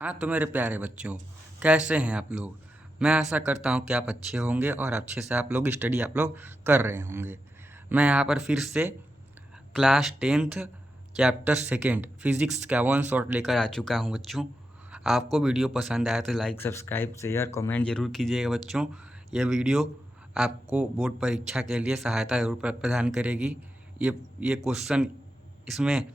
हाँ तो मेरे प्यारे बच्चों, कैसे हैं आप लोग। मैं आशा करता हूँ कि आप अच्छे होंगे और अच्छे से आप लोग स्टडी कर रहे होंगे। मैं यहाँ पर फिर से क्लास 10th चैप्टर 2 फिज़िक्स का 1 शॉट लेकर आ चुका हूँ बच्चों। आपको वीडियो पसंद आया तो लाइक, सब्सक्राइब, शेयर, कमेंट ज़रूर कीजिएगा बच्चों। ये वीडियो आपको बोर्ड परीक्षा के लिए सहायता जरूर प्रदान करेगी। ये क्वेश्चन इसमें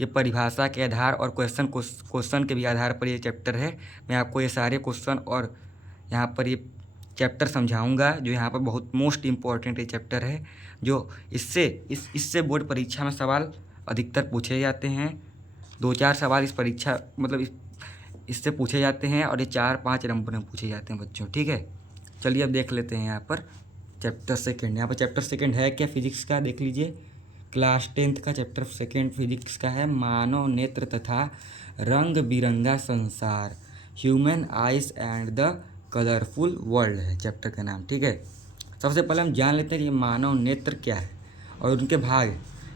ये परिभाषा के आधार और क्वेश्चन के भी आधार पर ये चैप्टर है। मैं आपको ये सारे क्वेश्चन और यहाँ पर ये चैप्टर समझाऊंगा जो यहाँ पर बहुत मोस्ट इम्पॉर्टेंट ये चैप्टर है, जो इससे बोर्ड परीक्षा में सवाल अधिकतर पूछे जाते हैं। 2-4 सवाल इस परीक्षा इससे पूछे जाते हैं और ये 4-5 नंबर में पूछे जाते हैं बच्चों। ठीक है, चलिए अब देख लेते हैं यहाँ पर चैप्टर 2। यहाँ पर चैप्टर 2 है क्या, फिजिक्स का देख लीजिए। क्लास 10th का चैप्टर 2 फिजिक्स का है, मानव नेत्र तथा रंग बिरंगा संसार, human eyes and the colourful world है चैप्टर का नाम। ठीक है, सबसे पहले हम जान लेते हैं कि मानव नेत्र क्या है और उनके भाग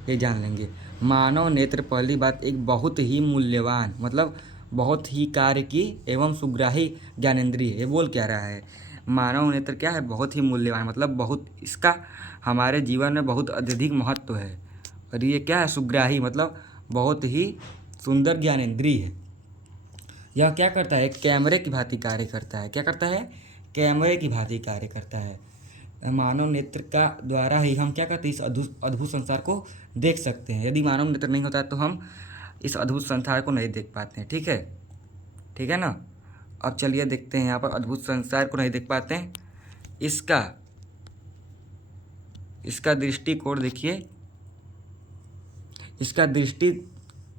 ये जान लेंगे। मानव नेत्र पहली बात एक बहुत ही मूल्यवान मतलब बहुत ही कार्य की एवं सुग्राही ज्ञानेंद्रिय है। ये बोल क्या रहा है, मानव नेत्र क्या है, बहुत ही मूल्यवान मतलब बहुत इसका हमारे जीवन में बहुत अत्यधिक महत्व है। और ये क्या है, सुग्राही मतलब बहुत ही सुंदर ज्ञानेंद्रिय है। यह क्या करता है, कैमरे की भांति कार्य करता है। क्या करता है, कैमरे की भांति कार्य करता है। मानव नेत्र का द्वारा ही हम क्या करते हैं, इस अद्भुत संसार को देख सकते हैं। यदि मानव नेत्र नहीं होता तो हम इस अद्भुत संसार को नहीं देख पाते हैं। ठीक है, ठीक है ना। अब चलिए देखते हैं, यहाँ पर अद्भुत संसार को नहीं देख पाते हैं, इसका दृष्टिकोण देखिए। इसका दृष्टि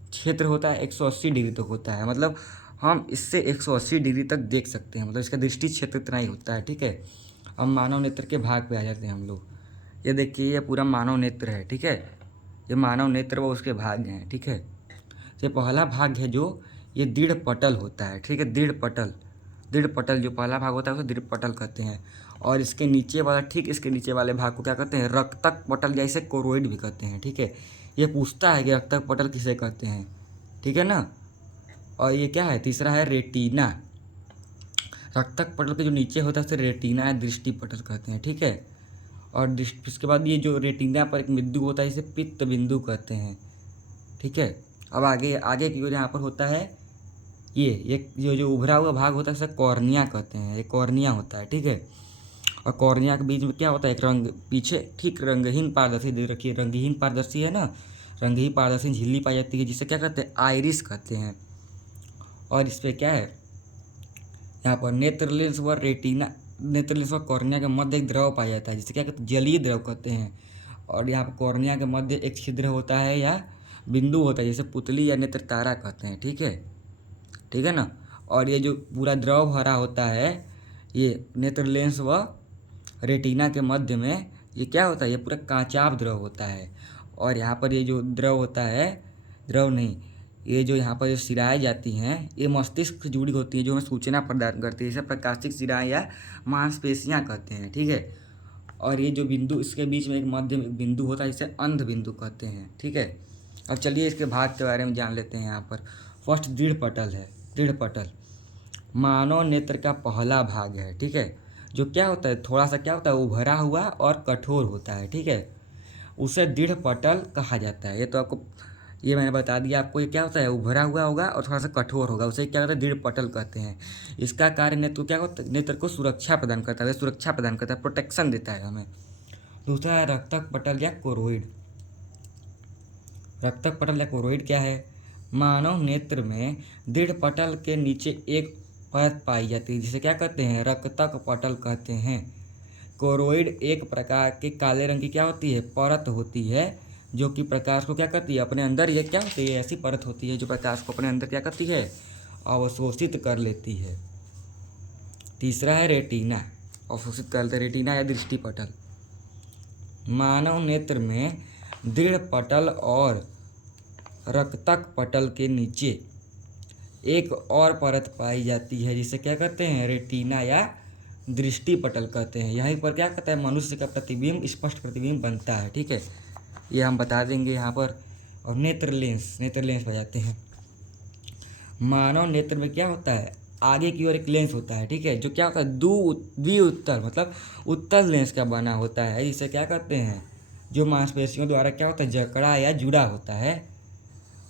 क्षेत्र होता है 180 डिग्री तक होता है, मतलब हम इससे 180 डिग्री तक देख सकते हैं, मतलब इसका दृष्टि क्षेत्र इतना ही होता है। ठीक है, अब मानव नेत्र के भाग पे आ जाते हैं हम लोग। ये देखिए, ये पूरा मानव नेत्र है। ठीक है, ये मानव नेत्र वो उसके भाग हैं। ठीक है, ये पहला भाग है जो ये दृढ़ पटल होता है। ठीक है, दृढ़ पटल जो पहला भाग होता है उसे दृढ़ पटल कहते हैं। और इसके नीचे वाला, ठीक इसके नीचे वाले भाग को क्या कहते हैं, रक्तक पटल, जैसे कोरोइड भी कहते हैं। ठीक है, ये पूछता है कि रक्तक पटल किसे कहते हैं। ठीक है ना। और ये क्या है, तीसरा है रेटिना। रक्तक पटल के जो नीचे होता है उसे रेटिना या दृष्टि पटल कहते हैं। ठीक है, और इसके बाद ये जो रेटिना पर एक बिंदु होता है इसे पित्त बिंदु कहते हैं। ठीक है, अब आगे आगे की ओर यहाँ पर होता है ये जो उभरा हुआ भाग होता है इसे कॉर्निया कहते हैं। ये कॉर्निया होता है। ठीक है, और कॉर्निया के बीच में क्या होता है, एक रंग पीछे ठीक रंगहीन पारदर्शी दे रखिए, रंगहीन पारदर्शी है ना, रंगहीन पारदर्शी झिल्ली पाई जाती है जिसे क्या कहते हैं, आइरिस कहते हैं। और इस पर क्या है, यहाँ पर नेत्रलेंस व रेटिना, नेत्रलेंस व कॉर्निया के मध्य एक द्रव पाया जाता है जिसे क्या कहते हैं, जलीय द्रव कहते हैं। और यहाँ पर कॉर्निया के मध्य एक छिद्र होता है या बिंदु होता है जिसे पुतली या नेत्र तारा कहते हैं। ठीक है, ठीक है ना। और ये जो पूरा द्रव भरा होता है, ये नेत्रलेंस व रेटिना के मध्य में ये क्या होता है, ये पूरा कांचाव द्रव होता है। और यहाँ पर ये जो द्रव होता है, द्रव नहीं, ये जो यहाँ पर जो सिराएँ जाती हैं ये मस्तिष्क से जुड़ी होती है जो हमें सूचना प्रदान करती है, इसे प्रकाशिक सिराएँ या मांसपेशियाँ कहते हैं। ठीक है, और ये जो बिंदु इसके बीच में एक मध्य बिंदु होता है इसे अंध बिंदु कहते हैं। ठीक है, अब चलिए इसके भाग के बारे में जान लेते हैं। यहाँ पर फर्स्ट दृढ़ पटल है। दृढ़ पटल मानव नेत्र का पहला भाग है। ठीक है, जो क्या होता है, थोड़ा सा क्या होता है, उभरा हुआ और कठोर होता है। ठीक है, उसे दृढ़ पटल कहा जाता है। ये तो आपको, ये मैंने बता दिया आपको, ये क्या होता है, उभरा हुआ होगा और थोड़ा सा कठोर होगा, उसे क्या कहते हैं, दृढ़ पटल कहते हैं। इसका कार्य नेत्र क्या होता है, नेत्र को सुरक्षा प्रदान करता है, सुरक्षा प्रदान करता है, प्रोटेक्शन देता है हमें। दूसरा है रक्तक पटल या कोरोइड। रक्तक पटल या कोरोइड क्या है, मानव नेत्र में दृढ़ पटल के नीचे एक परत पाई जाती है जिसे क्या कहते हैं, रक्तक पटल कहते हैं। कोरोइड एक प्रकार के काले रंग की क्या होती है, परत होती है जो कि प्रकाश को क्या करती है, अपने अंदर, ये क्या होती है, ऐसी परत होती है जो प्रकाश को अपने अंदर क्या करती है, अवशोषित कर लेती है। तीसरा है रेटिना, अवशोषित कर लेते, रेटिना या दृष्टि पटल। मानव नेत्र में दृढ़ पटल और रक्तक पटल के नीचे एक और परत पाई जाती है जिसे क्या कहते हैं, रेटिना या दृष्टि पटल कहते हैं। यहीं पर क्या कहता है, मनुष्य का प्रतिबिंब, स्पष्ट प्रतिबिंब बनता है। ठीक है, ये हम बता देंगे यहाँ पर। और नेत्र लेंस बजाते हैं। मानव नेत्र में क्या होता है, आगे की ओर एक लेंस होता है, ठीक है, जो क्या होता है द्विउत्तर मतलब उत्तल लेंस का बना होता है। इसे क्या कहते हैं, जो मांसपेशियों द्वारा क्या होता है जकड़ा या जुड़ा होता है,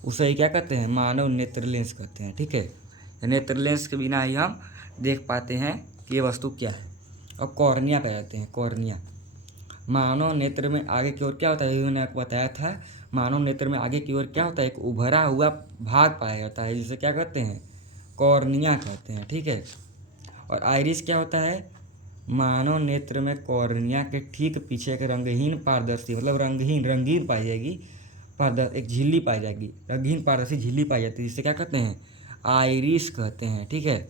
उसे ही क्या कहते हैं, मानव नेत्र लेंस कहते हैं, ठीक है। नेत्र लेंस के बिना ही हम देख पाते हैं कि ये वस्तु क्या है। और कॉर्निया कहते हैं, कॉर्निया। मानव नेत्र में आगे की ओर क्या होता है, मैंने आपको बताया था, मानव नेत्र में आगे की ओर क्या होता है, एक उभरा हुआ भाग पाया जाता है, जिसे क्या कहते हैं, कॉर्निया कहते हैं, ठीक है। और आइरिस क्या होता है, मानव नेत्र में कॉर्निया के ठीक पीछे एक रंगहीन पारदर्शी मतलब रंगीन पाई जाएगी, एक झिल्ली पाई जाएगी, रंगीन पारदर्शी झिल्ली पाई जाती है, जिसे क्या कहते हैं, आइरिस कहते हैं, ठीक है।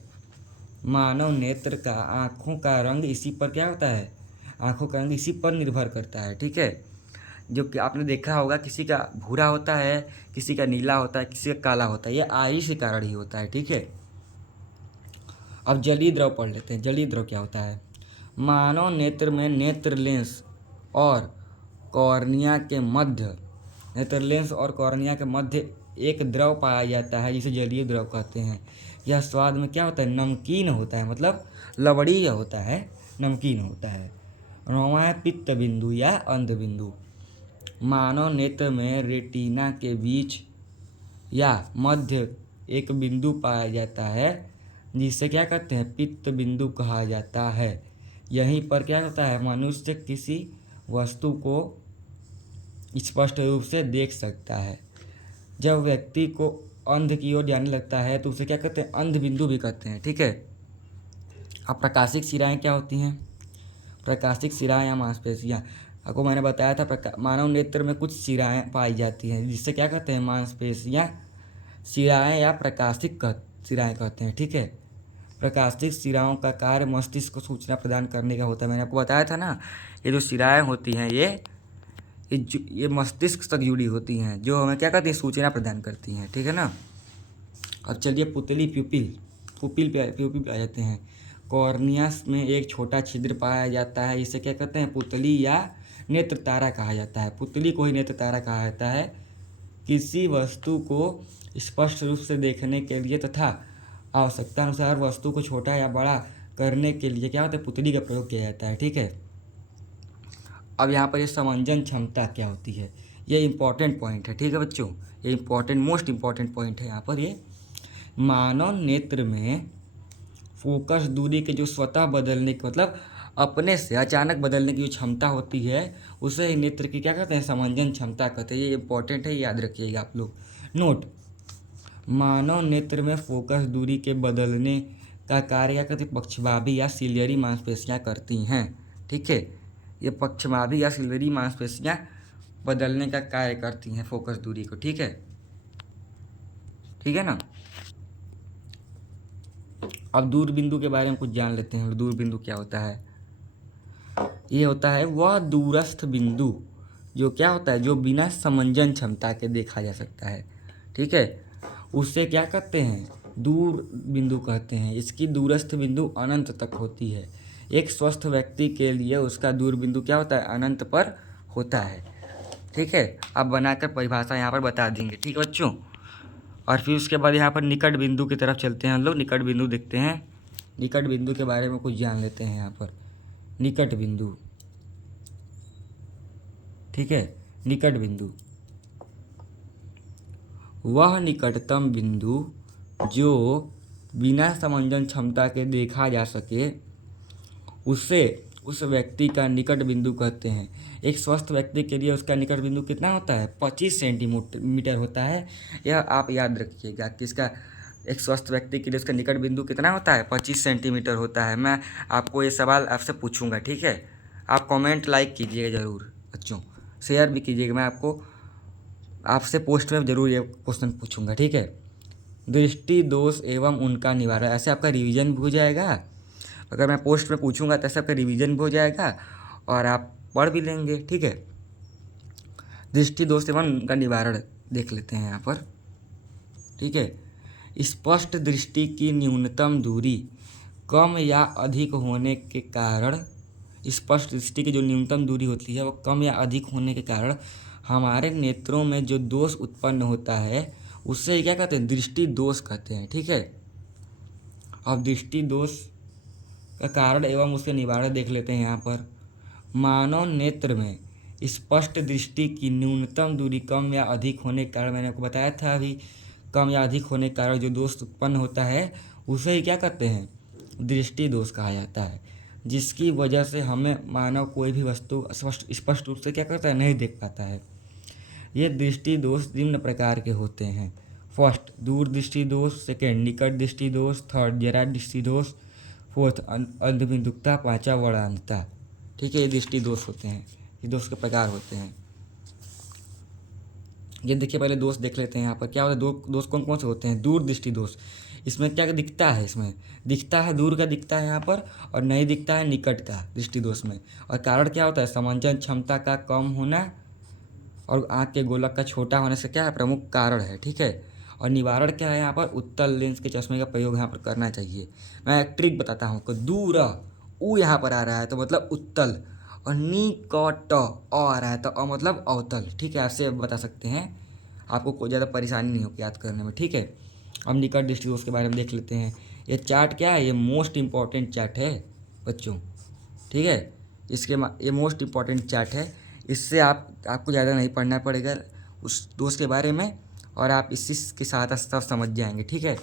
मानव नेत्र का आँखों का रंग इसी पर क्या होता है, आँखों का रंग इसी पर निर्भर करता है, ठीक है। जो कि आपने देखा होगा किसी का भूरा होता है, किसी का नीला होता है, किसी का काला होता है, ये आइरिस के कारण ही होता है, ठीक है। अब जलीय द्रव पढ़ लेते हैं। जलीय द्रव क्या होता है, मानव नेत्र में नेत्र लेंस और कॉर्निया के मध्य एक द्रव पाया जाता है, जिसे जलीय द्रव कहते हैं। यह स्वाद में क्या होता है, नमकीन होता है, मतलब लवणीय होता है, नमकीन होता है। 9वां है पित्त बिंदु या अंध बिंदु। मानव नेत्र में रेटिना के बीच या मध्य एक बिंदु पाया जाता है, जिसे क्या कहते हैं, पित्त बिंदु कहा जाता है। यहीं पर क्या होता है, मनुष्य किसी वस्तु को स्पष्ट रूप से देख सकता है। जब व्यक्ति को अंध की ओर जाने लगता है तो उसे क्या कहते हैं, अंध बिंदु भी कहते हैं, ठीक है। अब प्रकाशिक शिराएँ क्या होती हैं, प्रकाशिक शिराएँ या मांसपेशियाँ, आपको मैंने बताया था मानव नेत्र में कुछ शिराएँ पाई जाती हैं, जिससे क्या कहते हैं, मांसपेशियाँ शिराएँ या प्रकाशिक शिराएँ कहते हैं, ठीक है। प्रकाशिक शिराओं का कार्य मस्तिष्क को सूचना प्रदान करने का होता है। मैंने आपको बताया था ना, ये जो शिराएँ होती हैं ये मस्तिष्क तक जुड़ी होती हैं, जो हमें क्या करती हैं, सूचना प्रदान करती हैं, ठीक है ना। अब चलिए प्यूपिल पे आ जाते हैं। कॉर्निया में एक छोटा छिद्र पाया जाता है, इसे क्या कहते हैं, पुतली या नेत्र तारा कहा जाता है। पुतली को ही नेत्र तारा कहा जाता है। किसी वस्तु को स्पष्ट रूप से देखने के लिए तथा आवश्यकता अनुसार वस्तु को छोटा या बड़ा करने के लिए क्या होता है, पुतली का प्रयोग किया जाता है, ठीक है। अब यहाँ पर ये समंजन क्षमता क्या होती है, ये इंपॉर्टेंट पॉइंट है, ठीक है बच्चों, ये मोस्ट इम्पॉर्टेंट पॉइंट है यहाँ पर। ये मानव नेत्र में फोकस दूरी के जो स्वतः बदलने की मतलब अपने से अचानक बदलने की जो क्षमता होती है, उसे ही नेत्र की क्या कहते हैं, समंजन क्षमता कहते हैं। ये इंपॉर्टेंट है, याद रखिएगा आप लोग। नोट, मानव नेत्र में फोकस दूरी के बदलने का कार्य क्या करती, पक्षमाभी या सिलियरी मांसपेशियाँ करती हैं, ठीक है। ये पक्षमाभी या सिलियरी मांसपेशियाँ बदलने का कार्य करती हैं फोकस दूरी को, ठीक है ना। अब दूरबिंदु के बारे में कुछ जान लेते हैं। दूरबिंदु क्या होता है, ये होता है वह दूरस्थ बिंदु जो क्या होता है, जो बिना समंजन क्षमता के देखा जा सकता है, ठीक है, उससे क्या कहते हैं, दूर बिंदु कहते हैं। इसकी दूरस्थ बिंदु अनंत तक होती है। एक स्वस्थ व्यक्ति के लिए उसका दूर बिंदु क्या होता है, अनंत पर होता है, ठीक है। अब बनाकर परिभाषा यहाँ पर बता देंगे, ठीक है बच्चों। और फिर उसके बाद यहाँ पर निकट बिंदु की तरफ चलते हैं हम लोग, निकट बिंदु देखते हैं। निकट बिंदु के बारे में कुछ जान लेते हैं यहाँ पर। निकट बिंदु, ठीक है, निकट बिंदु वह निकटतम बिंदु जो बिना समंजन क्षमता के देखा जा सके, उसे उस व्यक्ति का निकट बिंदु कहते हैं। एक स्वस्थ व्यक्ति के लिए उसका निकट बिंदु कितना होता है, 25 सेंटीमीटर होता है। यह आप याद रखिएगा कि इसका एक स्वस्थ व्यक्ति के लिए उसका निकट बिंदु कितना होता है, 25 सेंटीमीटर होता है। मैं आपको ये सवाल आपसे पूछूंगा, ठीक है। आप कमेंट लाइक कीजिएगा ज़रूर बच्चों, शेयर भी कीजिएगा। मैं आपसे पोस्ट में ज़रूर ये क्वेश्चन पूछूंगा, ठीक है। दृष्टि दोष एवं उनका निवारण, ऐसे आपका रिवीजन भी हो जाएगा। अगर मैं पोस्ट में पूछूंगा तो ऐसे आपका रिवीजन भी हो जाएगा और आप पढ़ भी लेंगे, ठीक है। दृष्टि दोष एवं उनका निवारण देख लेते हैं यहाँ पर, ठीक है। स्पष्ट दृष्टि की न्यूनतम दूरी कम या अधिक होने के कारण, स्पष्ट दृष्टि की जो न्यूनतम दूरी होती है वो कम या अधिक होने के कारण हमारे नेत्रों में जो दोष उत्पन्न होता है उससे क्या कहते हैं, दृष्टि दोष कहते हैं। ठीक है, अब दृष्टि दोष का कारण एवं उसके निवारण देख लेते हैं यहाँ पर। मानव नेत्र में स्पष्ट दृष्टि की न्यूनतम दूरी कम या अधिक होने के कारण, मैंने आपको बताया था अभी, कम या अधिक होने के कारण जो दोष उत्पन्न होता है उसे ही क्या कहते हैं, दृष्टि दोष कहा जाता है, जिसकी वजह से हमें मानव कोई भी वस्तु स्पष्ट रूप से क्या करता है, नहीं देख पाता है। ये दृष्टि दोष निम्न प्रकार के होते हैं। फर्स्ट, दूर दृष्टि दोष। सेकेंड, निकट दृष्टि दोष। थर्ड, जरा दृष्टि दोष। फोर्थ, अंधबिंदुकता। पांचवा, वर्णांधता। ठीक है, ये दृष्टि दोष होते हैं, ये दोष के प्रकार होते हैं। ये देखिए, पहले दोष देख लेते हैं यहाँ पर क्या होता है। दोष कौन कौन से होते हैं। दूर दृष्टि दोष, इसमें क्या दिखता है, इसमें दिखता है दूर का दिखता है यहाँ पर, और नहीं दिखता है निकट का दृष्टि दोष में। और कारण क्या होता है, समंजन क्षमता का कम होना और आँख के गोलक का छोटा होने से क्या है, प्रमुख कारण है। ठीक है, और निवारण क्या है यहाँ पर, उत्तल लेंस के चश्मे का प्रयोग यहाँ पर करना चाहिए। मैं एक ट्रिक बताता हूँ कि दूर ऊ यहाँ पर आ रहा है तो मतलब उत्तल, और निकट आ रहा है तो अ मतलब अवतल। ठीक है, ऐसे बता सकते हैं, आपको कोई ज़्यादा परेशानी नहीं होगी याद करने में। ठीक है, अब निकट दृष्टि दोष के बारे में देख लेते हैं। ये चार्ट क्या है, ये मोस्ट इम्पॉर्टेंट चार्ट है बच्चों। ठीक है, ये मोस्ट इम्पॉर्टेंट चार्ट है। इससे आपको ज़्यादा नहीं पढ़ना पड़ेगा उस दोस्त के बारे में, और आप इसी के साथ सब समझ जाएंगे। ठीक है,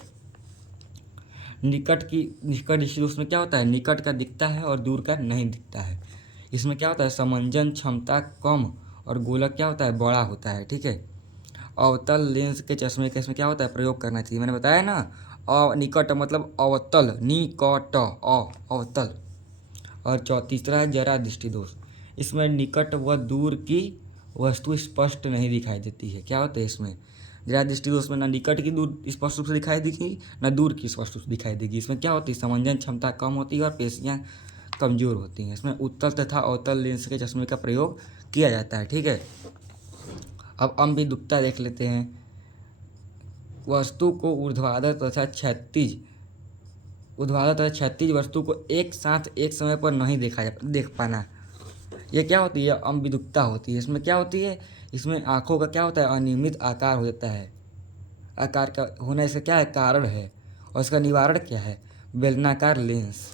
निकट दृष्टि दोष में क्या होता है, निकट का दिखता है और दूर का नहीं दिखता है। इसमें क्या होता है, समंजन क्षमता कम और गोलक क्या होता है, बड़ा होता है। ठीक है, अवतल लेंस के चश्मे का इसमें क्या होता है, प्रयोग करना चाहिए। मैंने बताया ना, निकट मतलब अवतल, निकट अवतल। और तीसरा है जरा दृष्टि दोष। इसमें निकट व दूर की वस्तु स्पष्ट नहीं दिखाई देती है। क्या होता है इसमें, जरा दृष्टि दोष में ना निकट की दूर स्पष्ट रूप से दिखाई देगी, ना दूर की स्पष्ट रूप से दिखाई देगी। इसमें क्या होती है, समंजन क्षमता कम होती है और पेशियाँ कमजोर होती हैं। इसमें उत्तल तथा अवतल लेंस के चश्मे का प्रयोग किया जाता है। ठीक है, अब अंबिदुक्ता देख लेते हैं। वस्तु को ऊर्ध्वाधर तथा क्षैतिज वस्तु को एक साथ एक समय पर नहीं देख पाना, ये क्या होती है, अंबिदुक्ता होती है। इसमें क्या होती है, इसमें आँखों का क्या होता है, अनियमित आकार हो जाता है। आकार का होना इसका क्या है, कारण है, और इसका निवारण क्या है, बेलनाकार लेंस।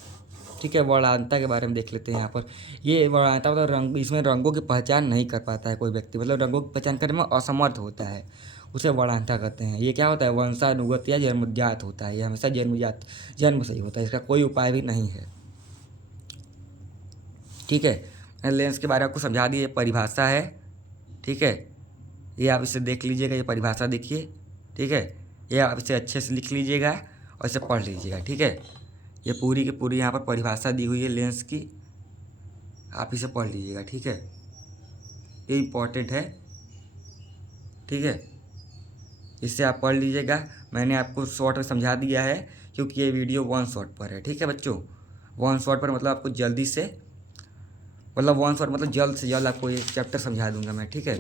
ठीक है, वर्णांधता के बारे में देख लेते हैं यहाँ पर। ये वर्णांधता मतलब रंग, इसमें रंगों की पहचान नहीं कर पाता है कोई व्यक्ति, मतलब रंगों की पहचान करने में असमर्थ होता है, उसे वर्णांधता कहते हैं। ये क्या होता है, वंशानुगत या जन्मजात होता है, ये हमेशा जन्म से ही होता है, इसका कोई उपाय भी नहीं है। ठीक है, लेंस के बारे में आपको समझा दिए, परिभाषा है। ठीक है, ये आप इसे देख लीजिएगा, ये परिभाषा देखिए। ठीक है, ये आप इसे अच्छे से लिख लीजिएगा और इसे पढ़ लीजिएगा। ठीक है, ये पूरी की पूरी यहाँ पर परिभाषा दी हुई है लेंस की, आप इसे पढ़ लीजिएगा। ठीक है, ये इम्पोर्टेंट है। ठीक है, इससे आप पढ़ लीजिएगा। मैंने आपको शॉर्ट में समझा दिया है क्योंकि ये वीडियो 1 शॉट पर है। ठीक है बच्चों, 1 शॉट पर मतलब आपको जल्दी से, मतलब 1 शॉट मतलब जल्द से जल्द आपको ये चैप्टर समझा दूंगा मैं। ठीक है,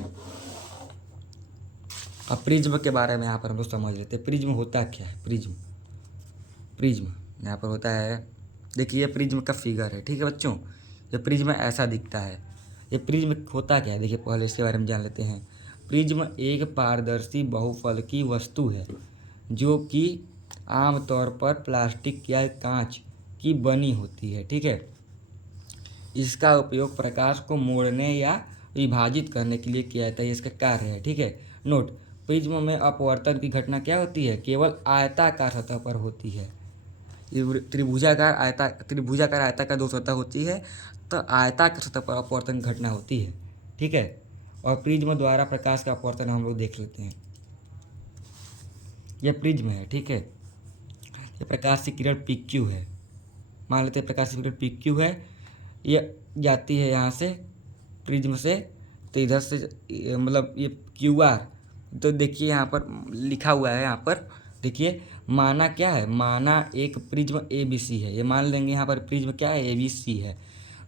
अब प्रिज्म के बारे में यहाँ पर हम लोग समझ लेते हैं। प्रिज्म होता क्या है, प्रिज्म यहाँ पर होता है, देखिए ये प्रिज्म का फिगर है। ठीक है बच्चों, ये प्रिज्म ऐसा दिखता है। ये प्रिज्म होता क्या है, देखिए पहले इसके बारे में जान लेते हैं। प्रिज्म एक पारदर्शी बहुफलकी वस्तु है जो कि आमतौर पर प्लास्टिक या कांच की बनी होती है। ठीक है, इसका उपयोग प्रकाश को मोड़ने या विभाजित करने के लिए किया जाता है, इसका कार्य है। ठीक है, नोट, प्रिज्म में अपवर्तन की घटना क्या होती है, केवल आयताकार सतह पर होती है। त्रिभुजाकार आयताकार दो सतह होती है, तो आयताकार सतह पर अपवर्तन घटना होती है। ठीक है, और प्रिज्म द्वारा प्रकाश का अपवर्तन हम लोग देख लेते हैं। यह प्रिज्म है। ठीक है, ये प्रकाश की किरण PQ है, मान लेते हैं प्रकाश की किरण PQ है, ये जाती है यहाँ से प्रिज्म से, तो इधर से मतलब ये QR, तो देखिए यहाँ पर लिखा हुआ है, यहाँ पर देखिए माना क्या है, माना एक प्रिज्म ABC है। ये मान लेंगे यहाँ पर प्रिज्म क्या है, ABC है,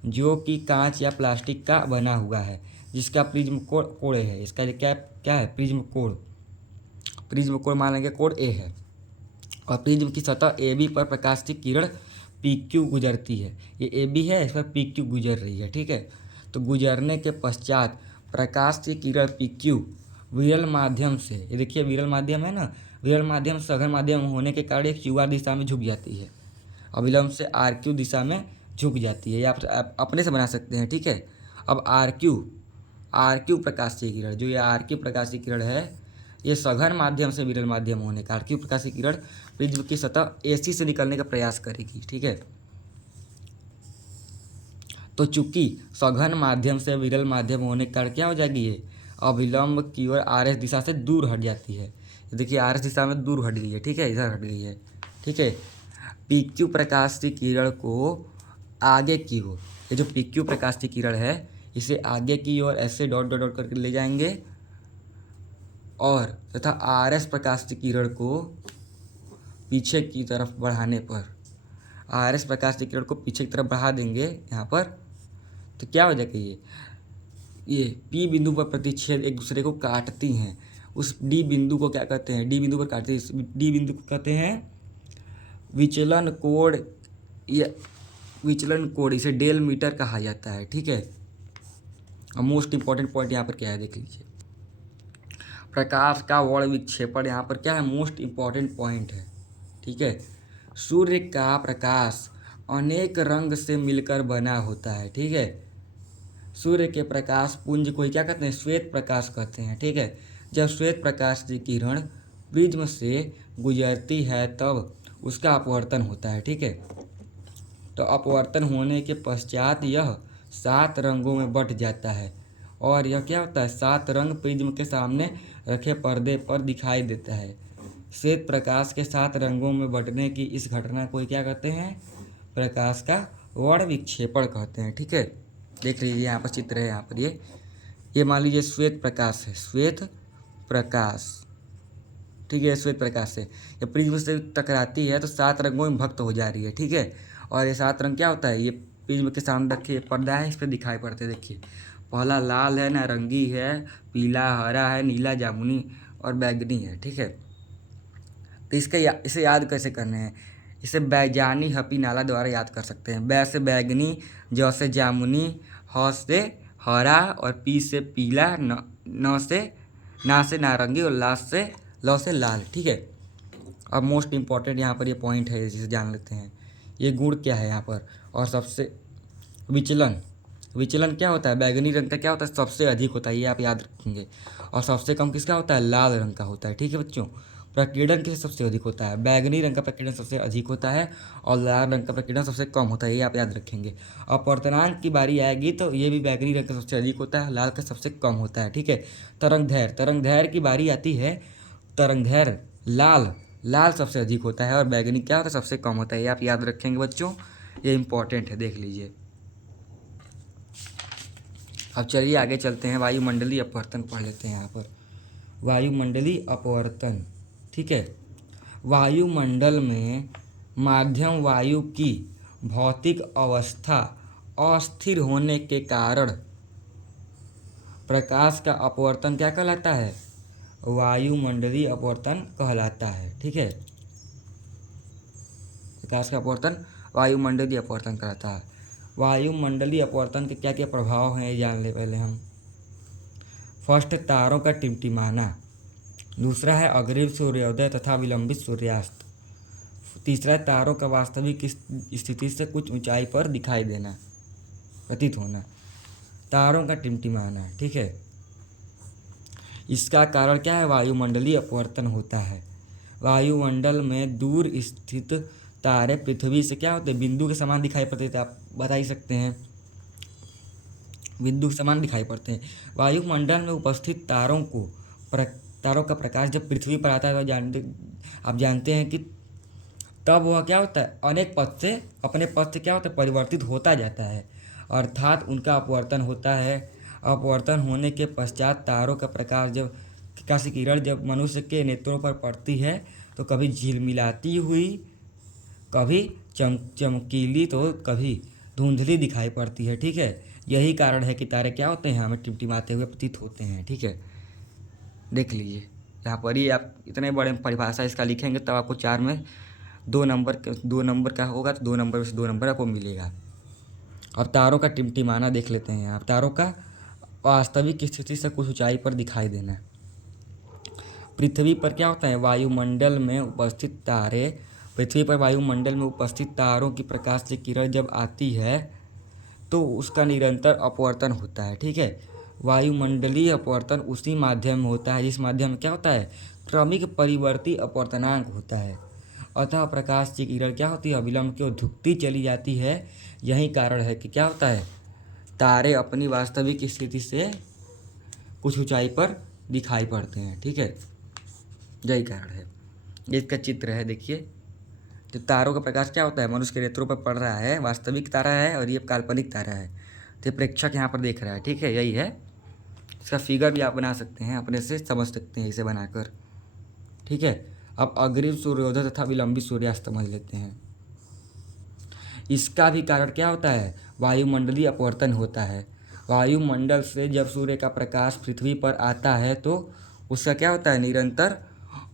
जो कि कांच या प्लास्टिक का बना हुआ है, जिसका प्रिज्म कोण है। इसका क्या है, प्रिज्म कोण मान लेंगे, कोण A है। और प्रिज्म की सतह AB पर प्रकाश की किरण PQ गुजरती है। ये AB है, इस पर PQ गुजर रही है। ठीक है, तो गुजरने के पश्चात प्रकाश की किरण PQ विरल माध्यम से, ये देखिए विरल माध्यम है ना, विरल माध्यम सघन माध्यम होने के कारण एक क्यू आर दिशा में झुक जाती है, अविलंब से आर क्यू दिशा में झुक जाती है। ये आप अपने से बना सकते हैं, ठीक है। अब आर क्यू प्रकाशीय किरण, जो ये आर क्यू प्रकाशीय किरण है, ये सघन माध्यम से विरल माध्यम होने का आर क्यू प्रकाशीय किरण प्रिज्म की सतह एसी से निकलने का प्रयास करेगी, ठीक है। तो चूंकि सघन माध्यम से विरल माध्यम होने के कारण क्या हो जाएगी, ये अविलंब की ओर आर एस दिशा से दूर हट जाती है। देखिए आर एस दिशा में दूर हट गई है, ठीक है, इधर हट गई है, ठीक है। पी क्यू प्रकाश की किरण को आगे की ओर, ये जो पी क्यू प्रकाश की किरण है इसे आगे की ओर ऐसे डॉट डॉट डॉट करके ले जाएंगे, और तथा आर एस प्रकाश की किरण को पीछे की तरफ बढ़ाने पर, आर एस प्रकाश की किरण को पीछे की तरफ बढ़ा देंगे यहाँ पर, तो क्या हो जाएगा, ये पी बिंदु पर प्रतिच्छेद एक दूसरे को काटती हैं। उस डी बिंदु को क्या कहते हैं, डी बिंदु पर काटती है, डी बिंदु को कहते हैं विचलन कोण, या विचलन कोण, इसे डेल मीटर कहा जाता है, ठीक है। और मोस्ट इंपॉर्टेंट पॉइंट यहाँ पर क्या है देख लीजिए, प्रकाश का वर्ण विक्षेपण यहाँ पर क्या है, मोस्ट इंपॉर्टेंट पॉइंट है, ठीक है। सूर्य का प्रकाश अनेक रंग से मिलकर बना होता है, ठीक है। सूर्य के प्रकाश पुंज को ही क्या कहते हैं, श्वेत प्रकाश कहते हैं, ठीक है। जब श्वेत प्रकाश की किरण प्रिज्म से गुजरती है तब उसका अपवर्तन होता है, ठीक है। तो अपवर्तन होने के पश्चात यह 7 रंगों में बंट जाता है, और यह क्या होता है, 7 रंग प्रिज्म के सामने रखे पर्दे पर दिखाई देता है। श्वेत प्रकाश के 7 रंगों में बंटने की इस घटना को क्या कहते हैं, प्रकाश का वर्ण विक्षेपण कहते हैं, ठीक है। देख लीजिए यहाँ पर चित्र है, यहाँ पर ये मान लीजिए श्वेत प्रकाश है, श्वेत प्रकाश, ठीक है। श्वेत प्रकाश से ये प्रिज्म से टकराती है तो 7 रंगों में भक्त हो जा रही है, ठीक है। और ये 7 रंग क्या होता है, ये प्रिज्म के सामने रखिए पर्दा है, इस पर दिखाई पड़ते हैं, देखिए पहला लाल है, नारंगी है, पीला, हरा है, नीला, जामुनी और बैगनी है, ठीक है। तो इसे याद कैसे करने हैं, इसे बैजानी हपी नाला द्वारा याद कर सकते हैं। बै से बैगनी, ज से जामुनी, ह से हरा और पी से पीला, न से नारंगी और ल से लाल, ठीक है। अब मोस्ट इंपॉर्टेंट यहाँ पर ये पॉइंट है, जिसे जान लेते हैं ये गुण क्या है यहाँ पर। और सबसे विचलन क्या होता है, बैगनी रंग का क्या होता है, सबसे अधिक होता है, ये आप याद रखेंगे। और सबसे कम किसका होता है, लाल रंग का होता है, ठीक है बच्चों। प्रकीर्णन किससे सबसे अधिक होता है, बैगनी रंग का प्रकीर्णन सबसे अधिक होता है और लाल रंग का प्रकीर्णन सबसे कम होता है, ये आप याद रखेंगे। अपवर्तनांक की बारी आएगी तो ये भी बैगनी रंग का सबसे अधिक होता है, लाल का सबसे कम होता है, ठीक है। तरंगदैर्घ्य की बारी आती है, तरंगदैर्घ्य लाल सबसे अधिक होता है और बैगनी क्या होता है, सबसे कम होता है, ये आप याद रखेंगे बच्चों, ये इंपॉर्टेंट है, देख लीजिए। अब चलिए आगे चलते हैं, वायुमंडलीय अपवर्तन पढ़ लेते हैं यहाँ पर। वायुमंडलीय अपवर्तन, ठीक है। वायुमंडल में माध्यम वायु की भौतिक अवस्था अस्थिर होने के कारण प्रकाश का अपवर्तन क्या कहलाता है, वायुमंडलीय अपवर्तन कहलाता है, ठीक है। प्रकाश का अपवर्तन वायुमंडलीय अपवर्तन कहलाता है। वायुमंडलीय अपवर्तन के क्या क्या प्रभाव हैं ये जान ले पहले हम। फर्स्ट, तारों का टिमटिमाना। दूसरा है अग्रिम सूर्योदय तथा विलंबित सूर्यास्त। तीसरा है तारों का वास्तविक स्थिति से कुछ ऊंचाई पर दिखाई देना, प्रतीत होना। तारों का टिमटिमाना, ठीक है। इसका कारण क्या है, वायुमंडलीय अपवर्तन होता है। वायुमंडल में दूर स्थित तारे पृथ्वी से क्या होते हैं, बिंदु के समान दिखाई पड़ते थे, आप बता ही सकते हैं, बिंदु के समान दिखाई पड़ते हैं। वायुमंडल में उपस्थित तारों का प्रकाश जब पृथ्वी पर आता है तो आप जानते हैं कि तब वह क्या होता है, अनेक पथ से अपने पथ से क्या होता है, परिवर्तित होता जाता है, अर्थात उनका अपवर्तन होता है। अपवर्तन होने के पश्चात तारों का प्रकाश का किरण जब मनुष्य के नेत्रों पर पड़ती है तो कभी झिलमिलाती हुई, कभी चमकीली तो कभी धुंधली दिखाई पड़ती है, ठीक है। यही कारण है कि तारे क्या होते हैं, हमें टिमटिमाते हुए प्रतीत होते हैं, ठीक है। देख लीजिए यहाँ पर ही आप इतने बड़े परिभाषा इसका लिखेंगे तब आपको 4 में 2 नंबर का होगा, तो 2 नंबर में से 2 नंबर आपको मिलेगा। अब तारों का टिमटिमाना देख लेते हैं। आप तारों का वास्तविक स्थिति से कुछ ऊंचाई पर दिखाई देना। पृथ्वी पर क्या होता है, वायुमंडल में उपस्थित तारे, पृथ्वी पर वायुमंडल में उपस्थित तारों की प्रकाश से किरण जब आती है तो उसका निरंतर अपवर्तन होता है। ठीक है, वायुमंडलीय अपवर्तन उसी माध्यम में होता है जिस माध्यम में क्या होता है, क्रमिक परिवर्ती अपवर्तनांक होता है। अतः प्रकाश की किरण क्या होती है, अविलंब की ओर झुकती चली जाती है। यही कारण है कि क्या होता है, तारे अपनी वास्तविक स्थिति से कुछ ऊंचाई पर दिखाई पड़ते हैं। ठीक है, यही कारण है। ये इसका चित्र है, देखिए। जो तारों का प्रकाश क्या होता है, मनुष्य के नेत्रों पर पड़ रहा है, वास्तविक तारा है और ये काल्पनिक तारा है। तो प्रेक्षक यहाँ पर देख रहा है। ठीक है, यही है। इसका फिगर भी आप बना सकते हैं, अपने से समझ सकते हैं इसे बनाकर। ठीक है, अब अग्रिम सूर्योदय तथा विलंबित सूर्यास्त समझ लेते हैं। इसका भी कारण क्या होता है, वायुमंडलीय अपवर्तन होता है। वायुमंडल से जब सूर्य का प्रकाश पृथ्वी पर आता है तो उसका क्या होता है, निरंतर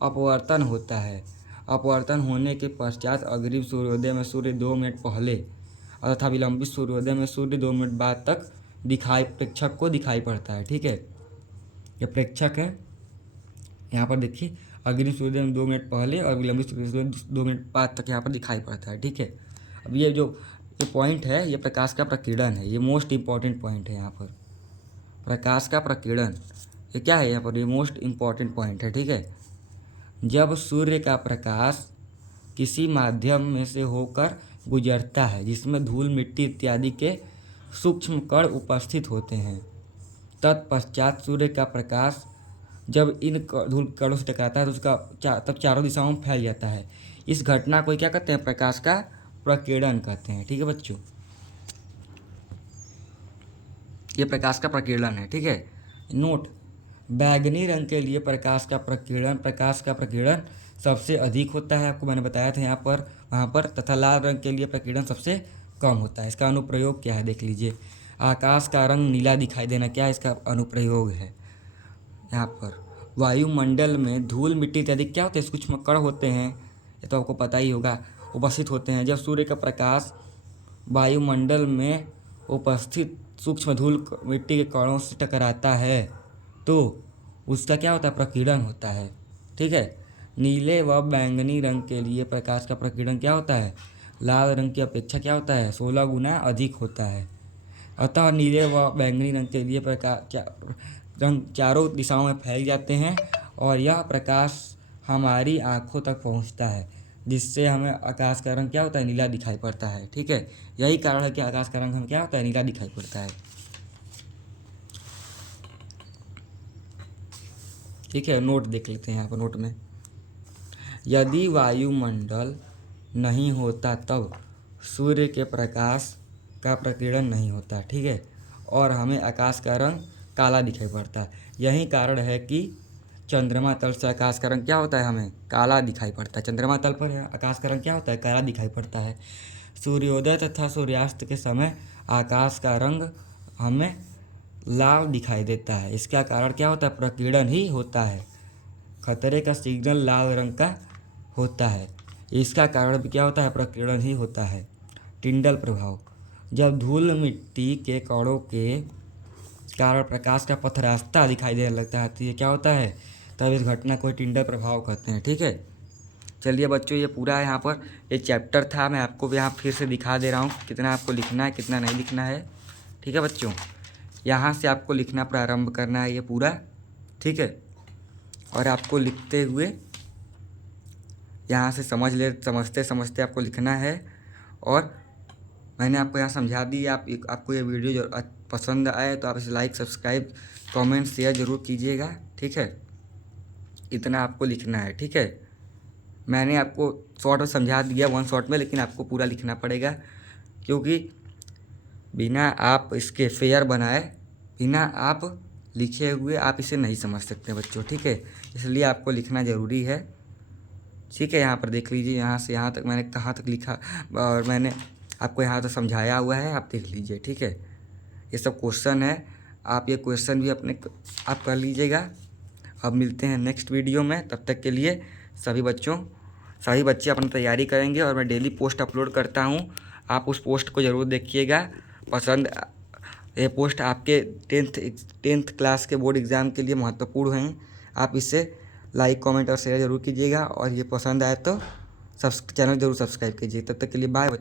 अपवर्तन होता है। अपवर्तन होने के पश्चात अग्रिम सूर्योदय में सूर्य 2 मिनट पहले तथा विलंबित सूर्योदय में सूर्य 2 मिनट बाद तक प्रेक्षक को दिखाई पड़ता है। ठीक है, ये प्रेक्षक है। यहाँ पर देखिए, अग्रिम सूर्योदय में 2 मिनट पहले और विलंबित सूर्योदय में 2 मिनट बाद तक यहाँ पर दिखाई पड़ता है। ठीक है, अब ये पॉइंट है, ये प्रकाश का प्रकीर्णन है। ये मोस्ट इम्पॉर्टेंट पॉइंट है यहाँ पर, प्रकाश का प्रकीर्णन। ये क्या है यहाँ पर, ये मोस्ट इम्पॉर्टेंट पॉइंट है। ठीक है, जब सूर्य का प्रकाश किसी माध्यम में से होकर गुजरता है जिसमें धूल, मिट्टी इत्यादि के सूक्ष्म कण उपस्थित होते हैं, तत्पश्चात सूर्य का प्रकाश जब इन धूल कणों से टकराता है तो उसका तब चारों दिशाओं में फैल जाता है। इस घटना को क्या कहते हैं, प्रकाश का प्रकीर्णन कहते हैं। ठीक है बच्चों, ये प्रकाश का प्रकीर्णन है। ठीक है, नोट, बैगनी रंग के लिए प्रकाश का प्रकीर्णन सबसे अधिक होता है, आपको मैंने बताया था यहाँ पर वहाँ पर, तथा लाल रंग के लिए प्रकीर्णन सबसे कम होता है। इसका अनुप्रयोग क्या है देख लीजिए। आकाश का रंग नीला दिखाई देना, क्या इसका अनुप्रयोग है। यहाँ पर वायुमंडल में धूल, मिट्टी इत्यादि क्या होते हैं, सूक्ष्म कण होते हैं, ये तो आपको पता ही होगा, उपस्थित होते हैं। जब सूर्य का प्रकाश वायुमंडल में उपस्थित सूक्ष्म धूल, मिट्टी के कणों से टकराता है तो उसका क्या होता है, प्रकीर्णन होता है। ठीक है, नीले व बैंगनी रंग के लिए प्रकाश का प्रकीर्णन क्या होता है, लाल रंग की अपेक्षा क्या होता है, 16 गुना अधिक होता है। अतः नीले व बैंगनी रंग के लिए रंग चारों दिशाओं में फैल जाते हैं और यह प्रकाश हमारी आँखों तक पहुँचता है, जिससे हमें आकाश का रंग क्या होता है, नीला दिखाई पड़ता है। ठीक है, यही कारण है कि आकाश का रंग हमें क्या होता है, नीला दिखाई पड़ता है। ठीक है, नोट देख लेते हैं यहाँ पर। नोट में, यदि वायुमंडल नहीं होता तब सूर्य के प्रकाश का प्रकीर्णन नहीं होता। ठीक है, और हमें आकाश का रंग काला दिखाई पड़ता है। यही कारण है कि चंद्रमा तल से आकाश का रंग क्या होता है, हमें काला दिखाई पड़ता है। चंद्रमा तल पर आकाश का रंग क्या होता है, काला दिखाई पड़ता है। सूर्योदय तथा सूर्यास्त के समय आकाश का रंग हमें लाल दिखाई देता है। इसका कारण क्या होता है, प्रकीर्णन ही होता है। खतरे का सिग्नल लाल रंग का होता है, इसका कारण भी क्या होता है, प्रकीर्णन ही होता है। टिंडल प्रभाव, जब धूल मिट्टी के कणों के कारण प्रकाश का पथ रास्ता दिखाई देने लगता है तो ये क्या होता है, तब इस घटना को टिंडल प्रभाव कहते हैं। ठीक है, चलिए बच्चों, ये पूरा यहाँ पर ये चैप्टर था। मैं आपको यहाँ फिर से दिखा दे रहा हूँ कितना आपको लिखना है, कितना नहीं लिखना है। ठीक है बच्चों, यहाँ से आपको लिखना प्रारंभ करना है ये पूरा। ठीक है, और आपको लिखते हुए यहाँ से समझते समझते आपको लिखना है। और मैंने आपको यहाँ समझा दी। आपको ये वीडियो जो पसंद आए तो आप इसे लाइक, सब्सक्राइब, कमेंट, शेयर ज़रूर कीजिएगा। ठीक है, इतना आपको लिखना है। ठीक है, मैंने आपको शॉर्ट में समझा दिया, 1 शॉट में, लेकिन आपको पूरा लिखना पड़ेगा, क्योंकि बिना आप इसके फेयर बनाए, बिना आप लिखे हुए आप इसे नहीं समझ सकते बच्चों। ठीक है, इसलिए आपको लिखना ज़रूरी है। ठीक है, यहाँ पर देख लीजिए, यहाँ से यहाँ तक मैंने कहाँ तक लिखा और मैंने आपको यहाँ तक समझाया हुआ है, आप देख लीजिए। ठीक है, ये सब क्वेश्चन है, आप ये क्वेश्चन भी आप कर लीजिएगा। अब मिलते हैं नेक्स्ट वीडियो में, तब तक के लिए सभी बच्चे अपनी तैयारी करेंगे और मैं डेली पोस्ट अपलोड करता हूँ। आप उस पोस्ट को ज़रूर देखिएगा। ये पोस्ट आपके 10th क्लास के बोर्ड एग्ज़ाम के लिए महत्वपूर्ण हैं। आप इसे लाइक कमेंट और शेयर ज़रूर कीजिएगा, और ये पसंद आए तो चैनल ज़रूर सब्सक्राइब कीजिए। तब तक के लिए बाय।